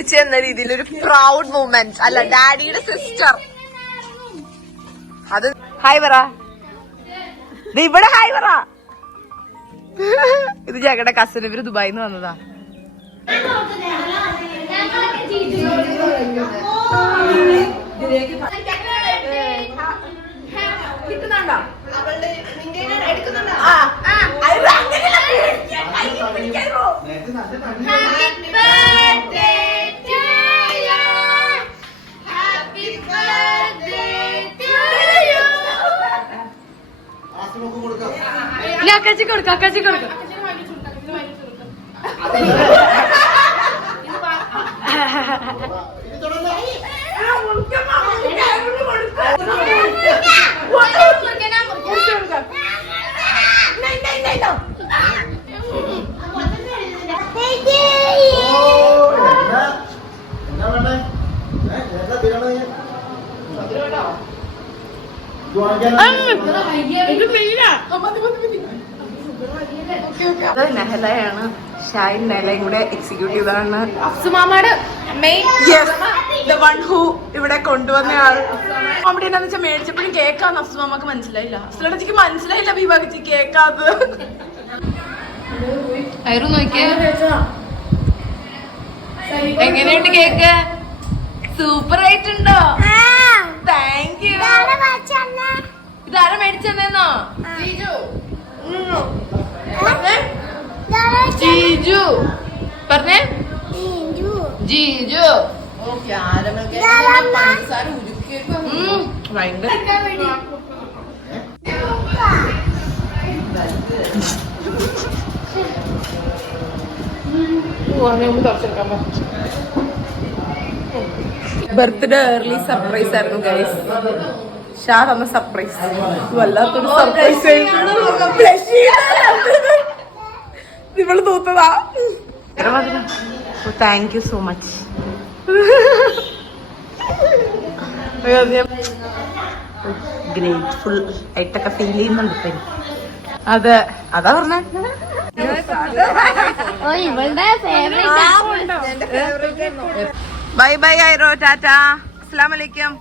എന്ന രീതിയിൽ ഒരു പ്രൗഡ് മൂമെന്റ്. അല്ല, ഡാഡിയുടെ സിസ്റ്റർ. അത് ഹായ് പറ, ഇവിടെ ഹായ് പറ. ഇത് ഞങ്ങളുടെ കസിൻ, ഇവര് ദുബായിന്ന് വന്നതാ. കിട്ടുന്നുണ്ടോ? അക്കാച്ചി കൊടുക്ക, അക്കാച്ചി കൊടുക്ക. നെഹലയാണ്, ഷാഹിൻ നെഹലയും കൂടെ എക്സിക്യൂട്ടീവ് ആണ്. അഫ്സുമാമയുടെ മെയിൻ the one who ഇവിടെ കൊണ്ടുവന്ന ആൾ. അവിടെ എന്താന്ന് വെച്ചാൽ മേടിച്ചപ്പോഴും കേക്കാന്ന് അഫ്സുമാമക്ക് മനസ്സിലായില്ല. അഫ്സുലടച്ചിക്ക് മനസ്സിലായില്ല വിഭാഗിച്ച് കേക്കാത്. എങ്ങനെയുണ്ട് കേക്ക്? സൂപ്പർ ആയിട്ടുണ്ടോ? Thank you. ഇതാരാ മേടിച്ചെന്നോ? ജീജു പറഞ്ഞേ, ജീജു. ബർത്ത്ഡേ ഏർലി സർപ്രൈസ് ആയിരുന്നു ഗൈസ്. ഷാ തന്ന സർപ്രൈസ് വല്ലാത്തൊരു സർപ്രൈസ്. ഇവള് തൂത്തതാ. Thank you so much. Grateful ആയിട്ടൊക്കെ ഫീൽ ചെയ്യുന്നുണ്ട് ഇപ്പൊ. അതെ, അതാ പറഞ്ഞ. ബൈ ബൈ ആയിരോ, ടാറ്റാ, അസ്സലാമലൈക്കും.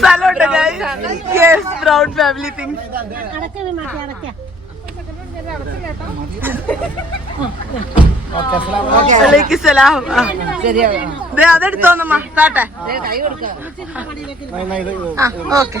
സ്ഥലമുണ്ട് guys. Yes, proud family things. അതെടുത്തോന്നമ്മ താട്ടെ. ഓക്കെ.